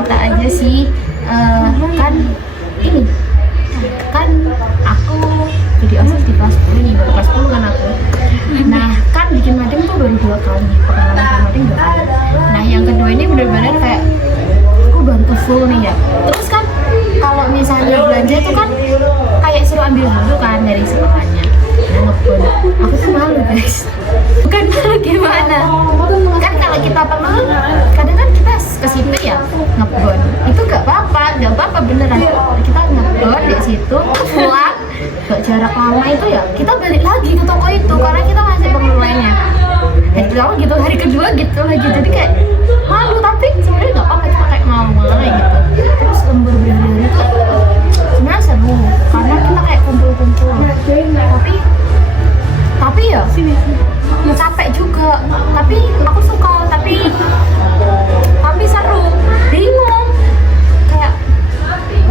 cerita aja sih. Kan ini kan aku jadi OSIS di kelas 10 nih, baru kelas 10 kan aku. Nah kan bikin mading tuh baru 2 kali, pengalaman bikin mading 2 kali. Nah yang kedua ini benar-benar kayak aku bantu full nih ya. Terus kan kalau misalnya belanja tuh kan kayak suruh ambil dulu kan dari sekolahnya. Nah ngebon, aku tuh malu guys. Bukan malu gimana? Kan kalau kita perlu, kadang kan kita ke situ ya ngebon. Itu gak apa-apa beneran. Kita ngebon di situ, pulang, gak jarak lama itu ya kita balik lagi ke toko itu karena kita masih perlu lainnya. Hari pertama gitu, hari kedua gitu lagi. Jadi kayak malu tapi sebenarnya gak apa-apa, cuma kayak malu gitu. Terus lembur berhari itu sebenarnya seru karena kita kayak kumpul-kumpul. Tapi ya capek juga. Tapi aku suka. Tapi seru, bingung. Kayak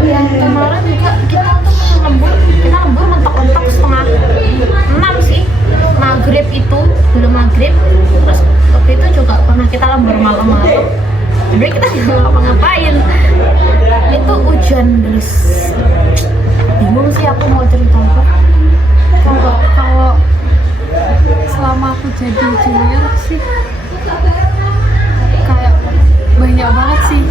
yang kemarin juga kita lembur mentok-mentok setengah 6 sih. Maghrib itu belum maghrib. Terus waktu itu juga pernah kita lembur malam-malam. Sebenarnya kita nggak ngapa-ngapain. Itu hujan deras. Bingung sih aku mau cerita apa. Kalau selama aku jadi junior sih kayak banyak banget sih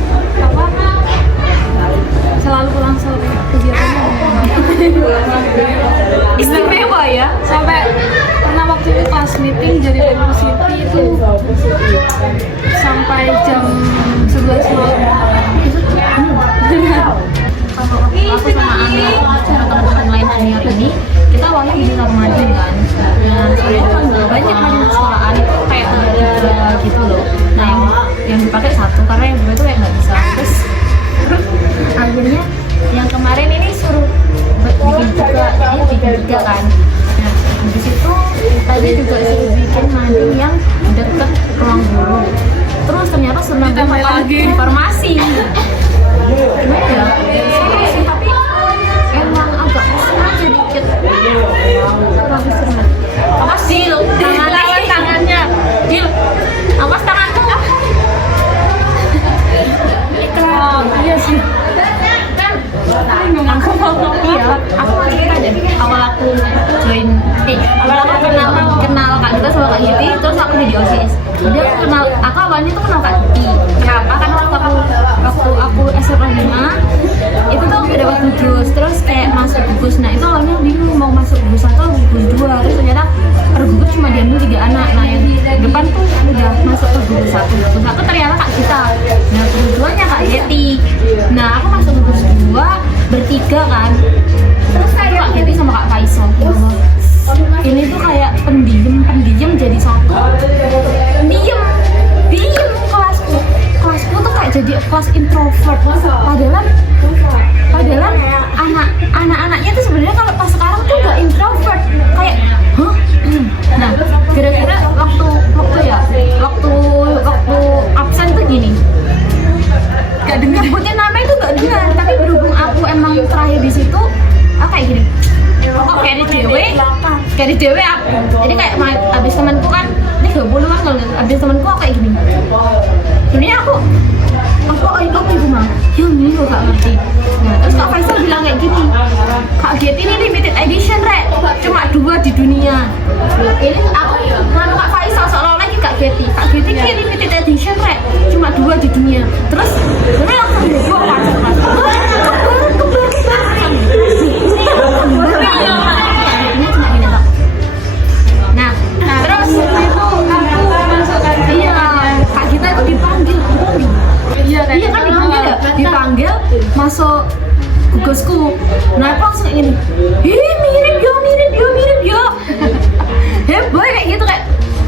selalu pulang sore, kegiatannya banyak banget. Istimewa ya. Sampai pernah waktu itu pas meeting jadi pengurus City itu sampai jam 11 malam. Kalau aku sama Amir sama teman-teman lain senior ini, kita awalnya bikin kamar mandi kan. Dan sebenarnya kan nggak banyak kan di sekolahan itu kayak ada gitu loh. Nah yang dipakai satu karena yang dua itu kayak nggak bisa. Terus akhirnya yang kemarin ini suruh bikin tiga kan. Nah di situ tadi juga suruh bikin mandi yang deket ruang guru. Terus ternyata suruh nambah informasi. Gimana ya? Seru sih, tapi emang agak pusing aja dikit. Habis seru. Awas Dil, tangannya. Dil, awas tanganmu. Iya sih. Aku mau cerita deh. Awal aku kenal Kak Gita sama Kak Giti, terus aku jadi OSIS. Jadi aku awalnya tuh kenal Kak Giti. Kenapa? Karena waktu aku SMA 5 itu tuh udah dapat gugus, terus kayak masuk gugus. Nah itu awalnya bingung mau masuk gugus 1 atau gugus 2. Terus ternyata per gugus cuma diambil 3 anak. Nah yang depan tuh udah masuk ke gugus 1. Gugus 1 ternyata Kak Gita. Nah gugus 2 nya Kak Giti. Nah aku masuk gugus 2 bertiga kan. Terus kayak Kak Giti sama Kak Faisal. Ini tuh kayak pendiam jadi satu. Diem kelasku tuh kayak jadi kelas introvert. Padahal anak-anaknya tuh sebenarnya kalau pas sekarang tuh gak introvert, kayak nah kira-kira waktu absen tuh gini, gak dengar nyebutin nama itu gak dengar, tapi berhubung aku emang terakhir di situ kayak gini, kok kayak di dewe aku. Jadi kayak abis temanku kan ini 20 kan, kalau abis temanku aku kayak gini. Sebenarnya aku ibu mah yang ini lo gak ngerti. Nah terus Kak Faisal bilang kayak gini, Kak Giti ini limited edition rek, cuma 2 di dunia. Ini aku nganu Kak Faisal seolah-olah lagi Kak Giti ini limited edition rek, cuma 2 di dunia. Terus langsung heboh kan. Nah terus itu aku masuk kan. Iya Kak Gita itu dipanggil. Iya kan dipanggil masuk gugusku. Nah aku langsung ini, mirip yo. Heboh kayak gitu,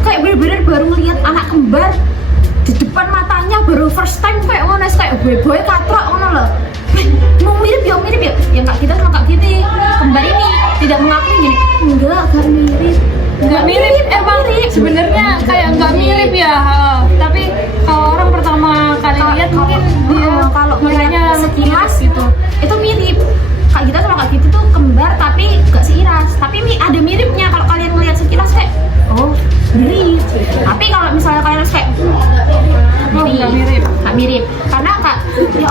kayak bener-bener baru ngeliat anak kembar di depan matanya, baru first time kayak ngono, kayak boy katrok ngono loh. Mau mirip yo. Yang Kak Gita sama Kak Giti kembar ini tidak mengakui gini. Enggak mirip. Emang Sebenarnya kayak nggak mirip ya, tapi kalau orang pertama kali lihat mungkin kalau makanya sekilas gitu itu mirip. Kak Gita sama Kak Giti tuh kembar tapi gak seiras, tapi ada miripnya. Kalau kalian ngeliat sekilas kayak mirip, tapi kalau misalnya kalian kayak nggak mirip karena Kak, ya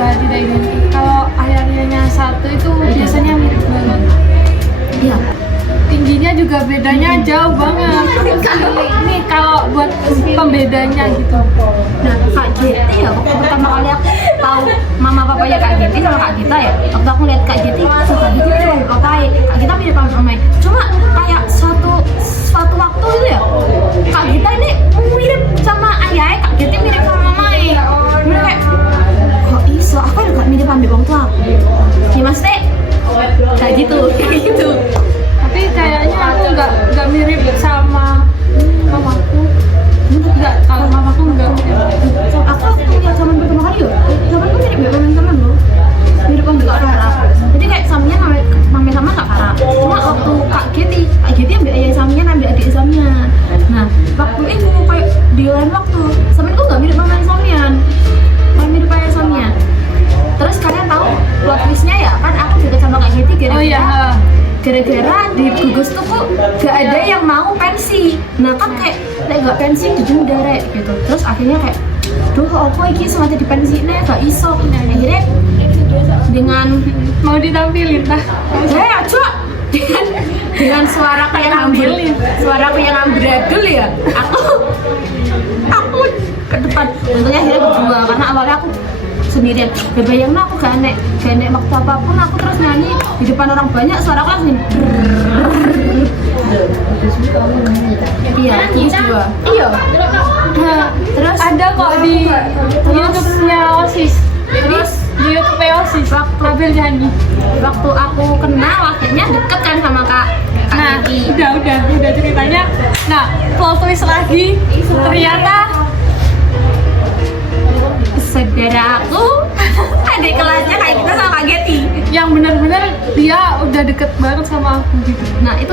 Iya, tidak identik. Kalau ayah-ayahnya satu itu biasanya mirip banget. Iya. Tingginya juga bedanya jauh banget. Ini kalau buat pembedanya gitu. Nah, Kak Giti ya, waktu pertama kali aku tahu mama papanya Kak Giti sama Kak Gita ya, waktu aku lihat Kak Giti, Kak Giti mirip papanya, Kak Gita mirip mamanya. Cuma kayak suatu waktu itu ya, Kak Gita ini mirip sama ayahnya, Kak Giti mirip sama mamanya. Bener kayak, kok iso? Aku juga mirip ambil orang tua aku. Ya maksudnya, kayak gitu, kayak gitu. Tapi kayaknya aku nggak mirip sama mamaku. Enggak, kalau mamaku enggak. Aku lihat zaman pertama kali ya, zamanku mirip ya teman-teman loh, mirip ambil Kak Farah. Jadi kayak Samnya mame sama Kak Farah. Cuma waktu Kak Giti ambil ayah Samnya, ambil adik Samnya. Nah, waktu itu kayak di lain waktu, Samnya nggak mirip mama Samnya, malah mirip ayah Samnya. Terus kalian tahu plot twistnya ya, kan aku juga sama Kak Giti gara-gara di gugus tuh kok gak ada yang mau pensi. Nah kan kayak gak pensi di derek gitu. Terus akhirnya kayak duh apa iki semacam di pensi ini gak iso. Akhirnya dengan Mau ditampilin tah? aja dengan suara kayak amburadul ya, aku ke depan. Untungnya akhirnya berdua, karena awalnya aku sendirian. Ya bayangin aku gak nek waktu apapun aku terus nyanyi di depan orang banyak, suara aku langsung iya, dua. Iya. Terus Ada kok di YouTube-nya OSIS. Terus di YouTube OSIS tampil nyanyi. Waktu aku kenal akhirnya deket kan sama Kak Nah, Giti. udah ceritanya. Nah, plot twist lagi. Ternyata saudara aku adik kelasnya kayak kita sama Kak Giti. yang benar-benar dia udah deket banget sama aku gitu. Nah itu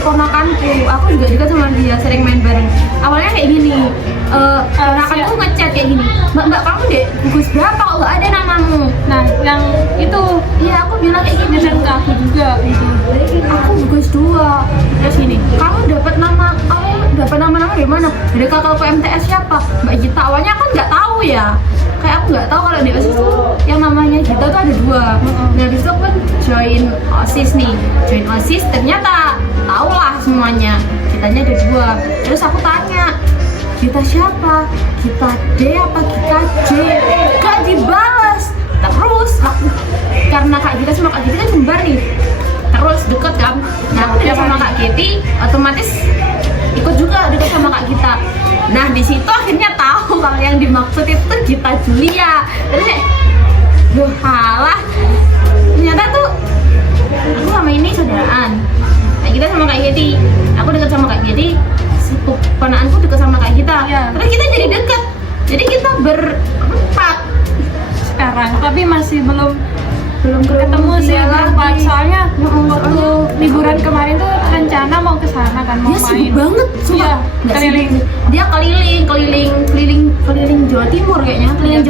keponakanku, aku juga dekat sama dia, sering main bareng. Awalnya kayak gini, keponakanku ngechat kayak gini, mbak kamu deh gugus berapa kok gak ada namamu? Nah, yang itu Iya aku bilang kayak gini, nyesel ke aku juga gitu. aku gugus 2. Terus gini, kamu dapat nama dari mana? Dari kakakku MTS siapa? Mbak Gita. Awalnya aku nggak tahu ya, kayak aku nggak tahu kalau di OSIS tuh yang namanya Gita tuh ada 2. Nah disitu aku kan join OSIS, ternyata tahu lah semuanya, Gitanya ada 2. Terus aku tanya, Gita siapa? Gita D apa Gita J? Gak dibalas. Terus karena Kak Gita sama Kak Giti kan kembar nih, terus deket kan. Nah aku deket sama Kak Giti, otomatis ikut juga deket sama Kak Gita. Nah di situ akhirnya tahu kalau yang dimaksud itu Gita Julia. Terus kayak, duh halah, ternyata tuh aku sama ini saudaraan. Kak Gita sama Kak Giti, aku deket sama Kak Giti, ponakanku deket sama Kak Gita. Ya. Terus kita jadi deket, jadi kita berempat Sekarang, tapi masih belum ketemu sih dia berempat. lagi. Soalnya waktu Soalnya liburan kemarin tuh rencana mau ke sana kan, mau dia sibuk main. banget, sumpah. Iya, Nggak keliling. sibuk. Dia keliling Jawa Timur kayaknya, keliling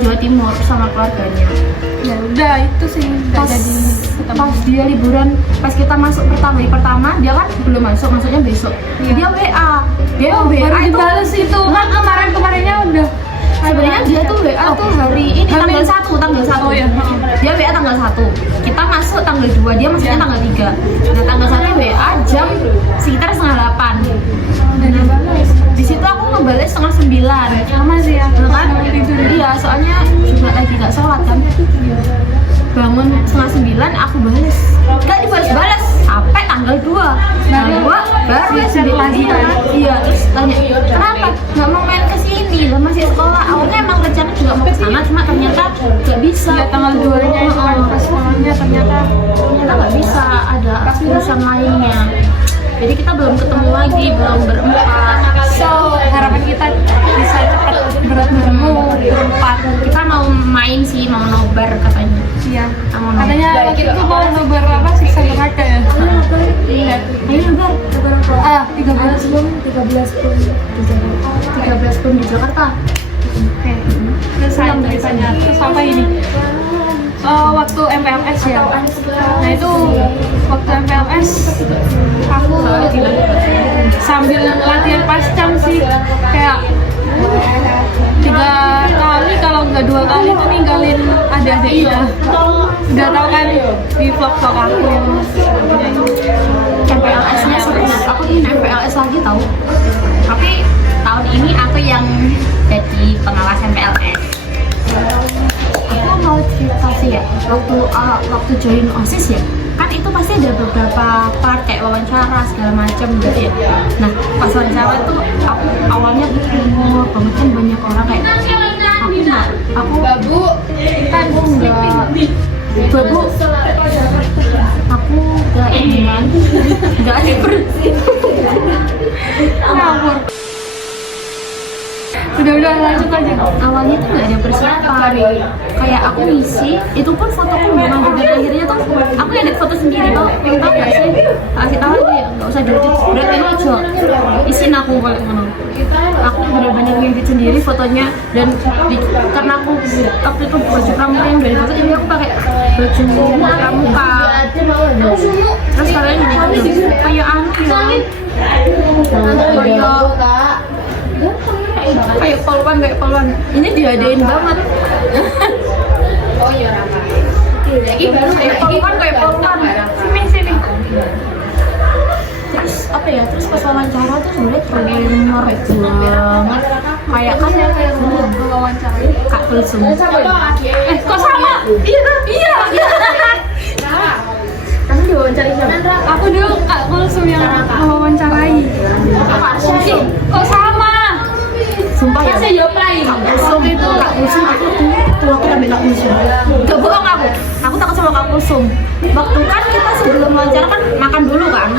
Jawa Timur sama keluarganya. Ya udah itu sih nggak jadi ketemu. Pas dia liburan, pas kita masuk hari pertama dia kan belum masuknya besok. Iya. Dia WA, Baru itu dibales itu kan kemarinnya udah. sebenarnya dia tuh WA tuh hari ini tanggal 1. Oh iya. Dia WA tanggal 1. Kita masuk tanggal 2, dia masuknya tanggal 3. Nah, tanggal 1 WA jam sekitar 7:30. Udah dibales. Di situ aku ngebales 8:30. Sama sih ya. Kan? Iya, soalnya juga lagi nggak sholat kan. Bangun 8:30 aku bales. Gak dibalas-balas sampai tanggal 2. Baru lagi kan? Iya, terus tanya, kenapa nggak mau main ke sini? Lah masih sekolah. Awalnya emang rencana juga mau ke sana, cuma ternyata nggak bisa. Ya tanggal 2-nya itu kan pas sekolahnya ternyata nggak bisa, ada urusan lainnya. Jadi kita belum ketemu lagi, belum berempat. so harapan kita bisa cepat bertemu berempat. Kita mau main sih, mau nobar katanya. Iya. Mau nobar. Katanya kita tuh mau nobar apa sih neraka ya? Iya. Ayo nobar. 13 pun di Jakarta. 13 pun di Jakarta. Oke. Terus saya ceritanya terus apa ini? Waktu MPLS ya. Nah itu waktu MPLS aku sambil latihan pascam sih, kayak 3 kali kalau nggak 2 vlog aku yang MPLS-nya seru. Aku ingin MPLS lagi tahu. Tapi tahun ini aku yang jadi pengawas MPLS. Aku mau cerita sih ya, waktu join OSIS ya, kan itu pasti ada beberapa part kayak wawancara segala macam gitu ya. Nah pas wawancara tuh aku awalnya bingung banget kan, banyak orang kayak aku babu kan enggak babu, aku enggak ini kan enggak ada ngawur. udah lanjut aja. Awalnya tuh nggak ada persiapan, kayak aku ngisi itu pun fotoku belum ada, dan akhirnya tuh aku edit foto sendiri. Pengen tau nggak sih, kasih tahu aja ya, nggak usah diedit, udah kayak aja isin aku balik mana. Aku bener-bener ngedit sendiri fotonya, dan karena aku waktu itu baju pramuka yang dari foto, jadi aku pakai baju pramuka. Terus kalian ini kayak anu ya, kayak polwan ini diadain banget. Oh iya Rama. Kayak polwan. Sini. Terus apa ya? Terus pas wawancara tuh sebenarnya trainer banget. Kayak kan ya kayak wawancara Kak Kulsum. Kok sama? Iya. Kamu diwawancarai siapa? Aku dulu Kak Kulsum yang mewawancarai. Kok sama? Sumpah ya? Saya jopain. Kak Kulsum aku tuh aku sampai Kak Kulsum. Gak bohong aku takut sama Kak Kulsum. Waktu kan kita sebelum wawancara kan makan dulu kan?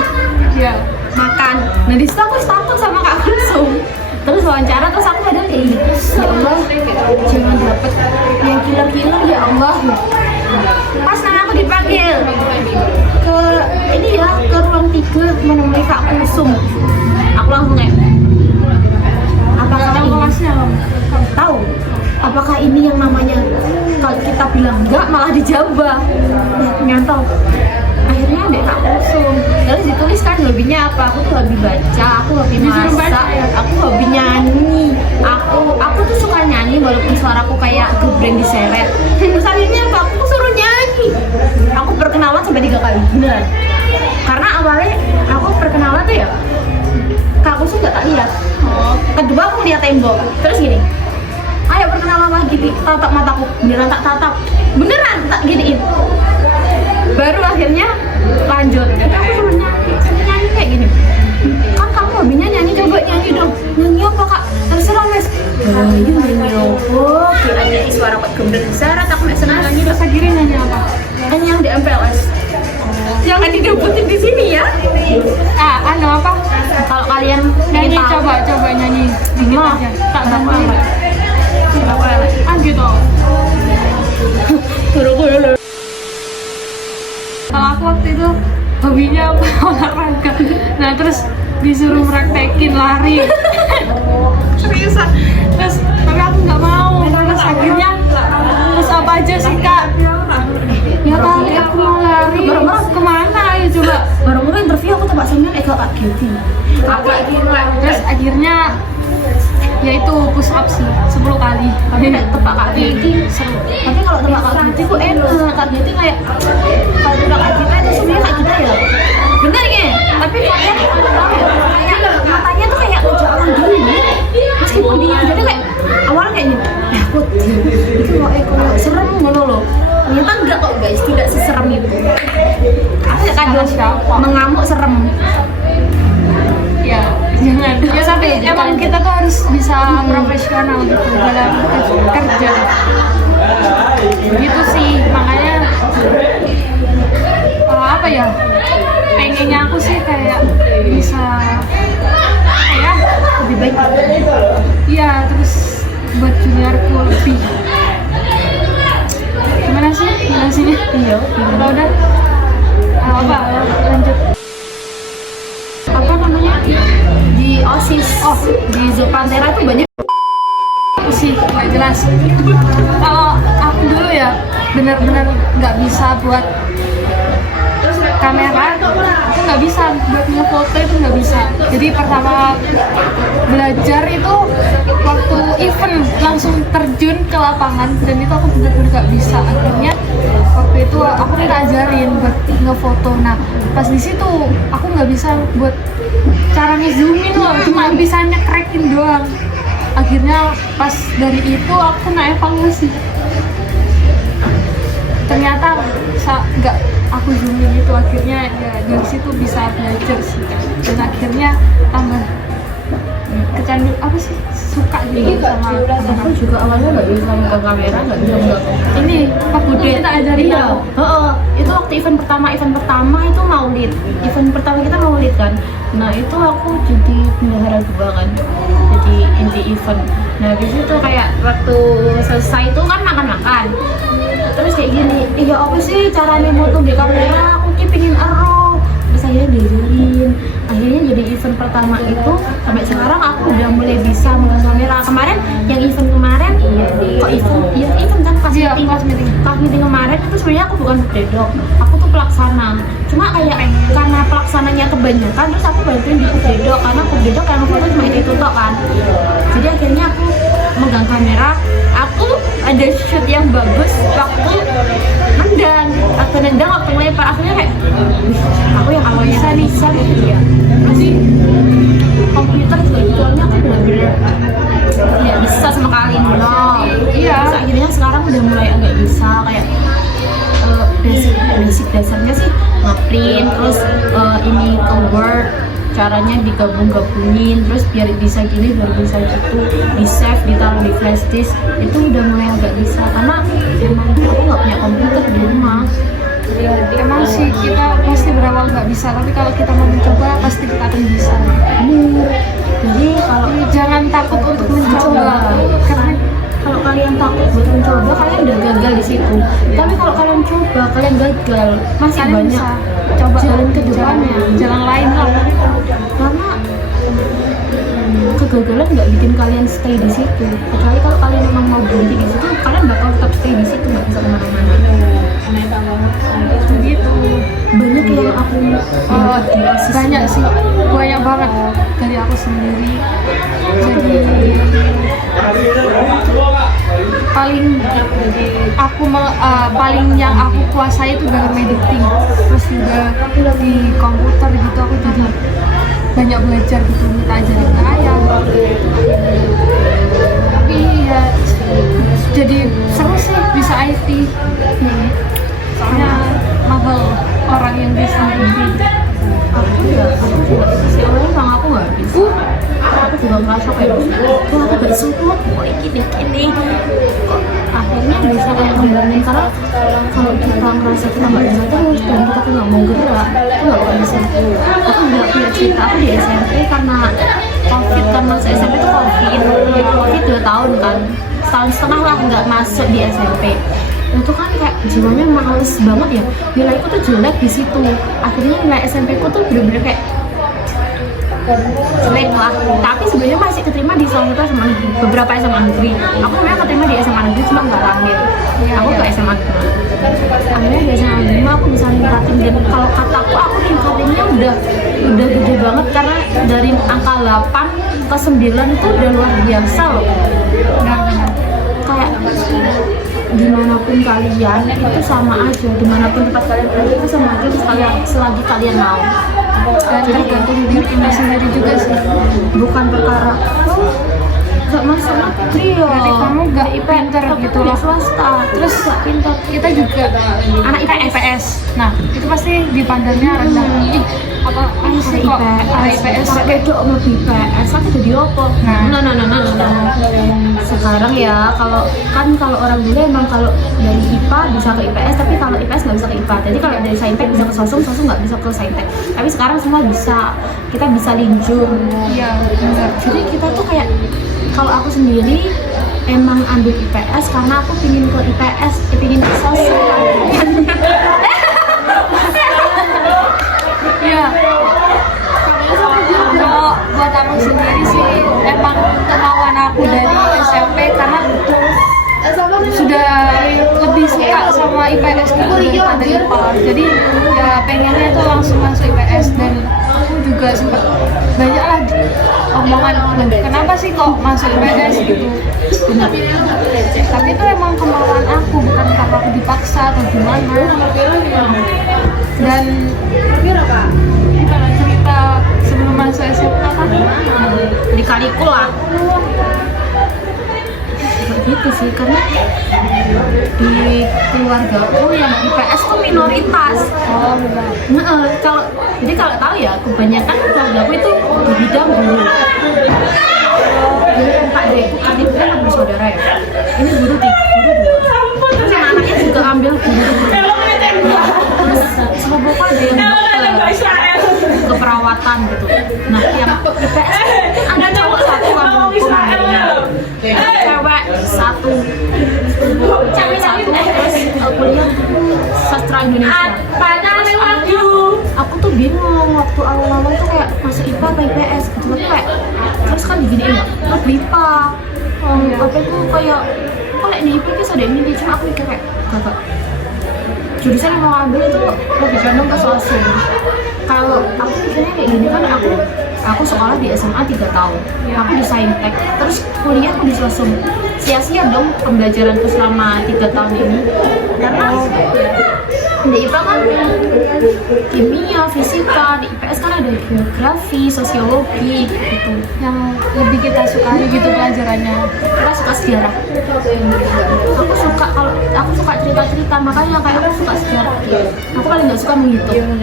Iya. Makan. Nah di situ aku takut sama Kak Kulsum. Terus wawancara, terus aku ada kayak gini, ya Allah jangan dapet yang killer ya Allah. Pas aku dipanggil ke ini ya, ke ruang 3 menemui Kak Kulsum, aku langsung kayak apakah ini kelasnya tahu apakah ini yang namanya kalau kita bilang enggak malah dijawab ya, ternyata akhirnya ada Kak Kulsum. Terus ditulis kan hobinya apa, aku tuh hobi baca, aku hobi masak, aku hobi nyanyi, aku tuh suka nyanyi walaupun suaraku kayak gebreng diseret. Terus akhirnya apa, aku suruh nyanyi, aku perkenalan sampai 3 kali beneran. Karena awalnya aku perkenalan tuh ya Kak Kulsum gak tak lihat, kedua aku lihat tembok, terus gini, ayo perkenalan lagi, tatap mataku, beneran tak tatap, beneran tak giniin. Baru akhirnya lanjut, aku suruh nyanyi kayak gini, kan kamu hobinya nyanyi, coba nyanyi dong. Nyanyi apa Kak? Terserah Mas. Nyanyi apa? Nyanyi suara kuat gebrek syarat, aku gak seneng nyanyi. Terus akhirnya nyanyi apa? Nyanyi yang di MPLS. Jangan didebutin di sini ya. Anu apa? Kalau kalian Nyanyi, minta, coba nyanyi dikit Mah, aja. tak bantu. Gitu. Kalau aku waktu itu hobinya apa? Olahraga. Nah terus disuruh praktekin lari. Seriusan. Terus tapi aku nggak mau. Terus akhirnya terus apa aja sih Kak? Ya kali aku mau lari. Bareng-bareng Kemana ya coba? Baru-baru interview aku tebak seminar Kak Gilti. Terus akhirnya yaitu push up sih 10 kali. Tapi tebak Kak Gilti seru. Tapi kalau tebak Kak Gilti kok enak. Kak Gilti kayak kalau tebak Kak Gilti itu sebenarnya kayak kita ya. Bener ya? Tapi kalian tahu ya, kayak matanya tuh kayak ngejak orang gini. Meskipun dia jadi kayak awalnya kayak gini. Aku itu kalau serem ngono loh. Ternyata enggak kok guys, tidak seserem itu. Aku kadang mengamuk serem. Ya jangan. Ya tapi emang kita tuh harus bisa profesional gitu dalam kerja. Begitu sih, makanya apa ya? Pengennya aku sih kayak bisa ya Lebih baik. iya, terus buat juniorku lebih gimana sih jelasinnya? Iya. Kalau udah apa lanjut Apa namanya? Di OSIS. Oh, di Zopantera itu banyak. sih nggak jelas. Kalau aku dulu ya benar-benar nggak bisa buat kamera itu nggak bisa, buat ngefoto itu nggak bisa. Jadi pertama belajar itu waktu event langsung terjun ke lapangan, dan itu aku benar-benar nggak bisa. Akhirnya waktu itu aku minta ajarin buat ngefoto. Nah pas di situ aku nggak bisa buat cara ngezoomin loh, cuma bisa nyekrekin doang. Akhirnya pas dari itu aku kena evaluasi, ternyata nggak aku zoomin itu. Akhirnya ya dari situ bisa belajar sih, dan akhirnya tambah kecandu apa sih, suka gitu sama aku juga awalnya nggak bisa megang kamera, nggak bisa megang ini Pak Bude kita ajarin iya. Itu waktu event pertama itu maulid, event pertama kita maulid kan. Nah itu aku jadi bendahara juga kan, jadi inti event. Nah habis itu kayak waktu selesai itu kan makan terus kayak gini, iya apa sih caranya moto di kamera, aku ki pingin ero. Terus akhirnya diajarin, akhirnya jadi event pertama itu sampai sekarang aku udah mulai bisa megang kamera. Kemarin yang event kemarin kok event kan pas meeting kemarin itu sebenarnya aku bukan pedok, aku tuh pelaksana. Cuma kayak karena pelaksananya kebanyakan, terus aku bantuin di pedok karena pedok yang foto cuma itu tok kan. Jadi akhirnya aku megang kamera. Aku ada shoot yang bagus waktu nendang, waktu ngelempar. Akhirnya kayak, aku yang awalnya bisa gitu ya. Terus komputer juga soalnya aku bener-bener ya bisa sama kali iya. Terus akhirnya sekarang udah mulai agak bisa kayak basic dasarnya sih ngeprint, terus ini ke Word, caranya digabung-gabungin, terus biar bisa gini, biar bisa gitu, di save, ditaruh di flash disk, itu udah mulai agak bisa. Karena emang aku nggak punya komputer di rumah. Emang sih kita pasti berawal nggak bisa, tapi kalau kita mau mencoba pasti kita akan bisa. Jadi kalau jangan takut untuk mencoba, karena kalau kalian takut buat mencoba, kalian udah gagal di situ. Tapi kalau kalian coba, kalian gagal, masih kalian banyak bisa coba jalan ke depannya, jalan lain lah. Karena kegagalan nggak bikin kalian stay di situ. Kecuali kalau kalian memang mau berhenti di situ, kalian bakal tetap stay di situ, nggak bisa kemana-mana. Begitu. Banyak yang aku banyak sih, banyak banget dari aku sendiri. Jadi paling yang aku kuasai itu dalam editing, terus juga di komputer gitu. Aku jadi banyak belajar gitu, minta ajarin ke ayah. Tapi ya jadi seru sih bisa IT. Soalnya mahal orang yang bisa IT. Aku juga sih awalnya sama aku nggak bisa. Aku juga merasa kayak aku gak sempat mau gini kok akhirnya bisa kayak ngembangin. Karena kalau kita ngerasa kita nggak bisa terus dan kita tuh nggak mau gerak, itu nggak bakal bisa. Aku nggak punya cerita, aku di SMP karena COVID kan, masa SMP tuh COVID 2 tahun kan, setahun setengah lah nggak masuk di SMP. Itu kan kayak jiwanya males banget ya, nilaiku tuh jelek di situ. Akhirnya nilai SMP ku tuh bener-bener kayak jelek lah. Tapi sebenarnya masih keterima di salah satu SMA negeri, beberapa SMA negeri. Aku memang keterima di SMA negeri, cuma nggak lahir. Aku ke SMA negeri. Akhirnya di SMA negeri aku bisa ningkatin, dan kalau kataku aku ningkatinnya udah gede banget, karena dari angka 8 ke 9 itu udah luar biasa loh. Kayak dimanapun kalian itu sama aja, dimanapun tempat kalian berada itu sama aja selagi kalian mau. Dan tergantung diri kita sendiri juga sih, bukan perkara gak masuk negeri ya, berarti kamu gak pinter gitu loh, swasta terus gak pinter. Kita juga anak IPS, nah itu pasti dipandangnya rendah. Ih, apa sih kok anak IPS beda sama IPS kan jadi apa? Nah. Sekarang ya kalau orang dulu emang kalau dari IPA bisa ke IPS, tapi kalau IPS nggak bisa ke IPA. Jadi kalau dari Saintek bisa ke Sosum nggak bisa ke Saintek. Tapi sekarang semua bisa, kita bisa linjur. Iya benar. Jadi kita tuh kayak, kalau aku sendiri emang ambil IPS karena aku pingin ke IPS, pingin ke Sosum. Iya. Kalau buat aku sendiri sih emang kemauan aku dari SMP, karena sudah lebih suka sama IPS gitu daripada IPA. Jadi ya pengennya tuh langsung masuk IPS, dan aku juga sempat banyak lah omongan, kenapa sih kok masuk IPS gitu. Tapi itu emang kemauan aku, bukan karena aku dipaksa atau gimana. Dan gimana cerita sebelum masuk SMA kan? Di Kalikul lah. Gitu sih, karena di keluarga aku yang IPS tuh minoritas. Nah, kalau tahu ya, kebanyakan keluarga aku itu di bidang guru. Jadi Pak Deku kan itu kan bersaudara ya. Ini guru dua. Terus yang anaknya juga ambil guru. Terus sepupuku ada yang keperawatan gitu. Nah, yang IPS ada cowok satu cewek satu, terus kuliah sastra Indonesia. Aku tuh bingung waktu awal-awal tuh kayak masuk IPA atau IPS gitu, tapi kayak terus kan begini ya, aku IPA. Tapi aku kayak kok di IPA sih ada ini, cuma aku mikir kayak gak. Jurusan yang mau ambil itu lebih condong ke sosial. Kalau aku mikirnya kayak gini kan, aku sekolah di SMA 3 tahun, aku di Saintek, terus kuliah aku di Sosum. Sia-sia dong pembelajaranku selama 3 tahun ini. Karena di IPA kan kimia, fisika, di IPS kan ada geografi, sosiologi gitu. Yang lebih kita sukai gitu pelajarannya. Kita suka sejarah. Aku suka cerita-cerita, makanya kayak aku suka sejarah. Aku paling nggak suka menghitung.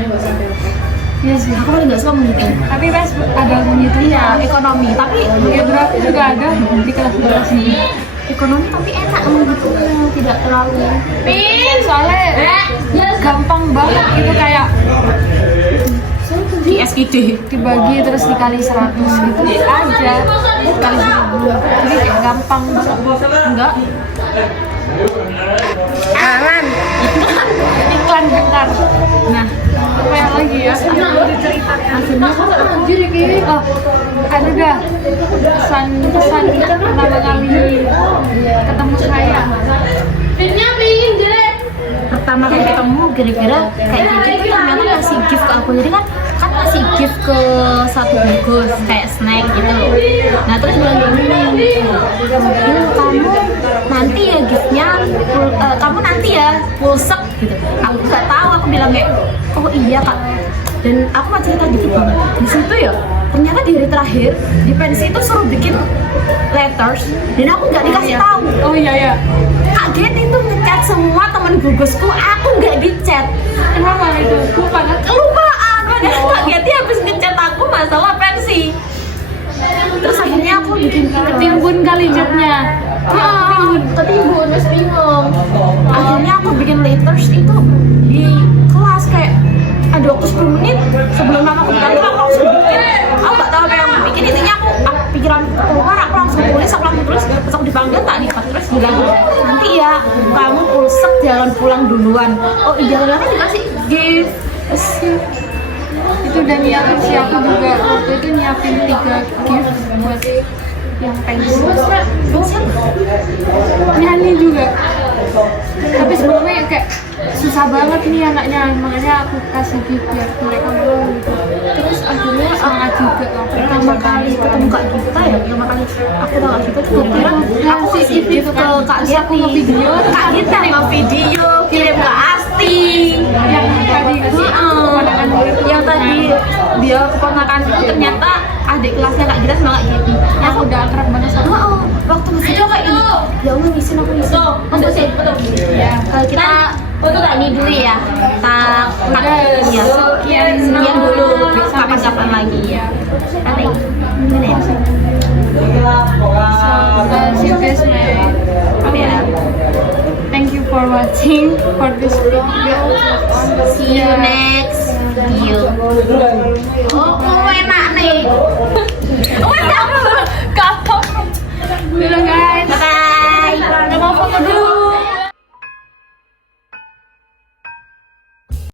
Iya sih, Aku paling nggak suka menghitung. tapi PES ada menghitungnya. Ekonomi, tapi Geografi juga ada di kelas ini. ekonomi tapi enak menghitungnya, tidak terlalu. Soalnya gampang banget gitu, kayak Di SID dibagi terus dikali 100 gitu aja, dikali 1000, jadi kayak gampang banget. enggak. Iklan bentar. Nah, Apa yang lagi ya? akhirnya Oh, ada dah pesan pertama kali ketemu saya. pertama kali ketemu kira-kira kayak gitu ternyata ngasih gift ke aku. Jadi kan ngasih gift ke satu bungkus kayak snack gitu. Nah terus bilang gini, kamu nanti ya giftnya kamu nanti ya pulsek gitu. Aku nggak tahu, aku bilang kayak oh iya kak. Dan aku mau cerita dikit banget di situ ya, ternyata di hari terakhir di pensi itu suruh bikin letters dan aku nggak dikasih tahu. Oh iya ya. Kak Get itu ngechat semua temen gugusku, aku nggak dicat. Kenapa itu? Lupa kan? Kelupaan, padahal Kak Getty habis ngechat aku masalah pensi. Terus akhirnya aku bikin Timbun kali jobnya. ketimbun, terus bingung. Akhirnya aku bikin letters itu di kelas, kayak ada waktu 10 menit sebelum nama aku dipanggil, aku langsung bikin. Aku nggak tahu apa yang aku bikin, intinya aku pikiran keluar, aku langsung tulis, pas aku dipanggil tak lihat, terus bilang nanti ya kamu pulsek jalan pulang duluan. Oh iya, ternyata dikasih gift. Terus Itu udah nyiapin sih, aku juga waktu itu nyiapin 3 gift buat yang pensi. Nyanyi juga. Tapi sebelumnya kayak susah banget nih anaknya, makanya aku kasih gift biar mereka mau gitu. terus akhirnya Semangat juga lah. pertama kali ketemu Kak Gita ya, pertama kali aku tahu Kak Gita tuh kira aku kasih gift ke Kak Aku nge-video, Kak Gita nge-video kirim ke Asti yang tadi kasih keponakan muridku. yang tadi dia keponakanku, ternyata adik kelasnya Kak Gita sama Kak Gita. Yang udah akrab banget sama Waktu video kayak ini, ya Allah ngisiin aku ngisiin. Masuk sih, ya. kalau kita ini dulu ya, ya sekian dulu, kapan-kapan lagi ya. Nanti gimana ya? See you guys, man. Ya. Thank you for watching for this video. See you next video.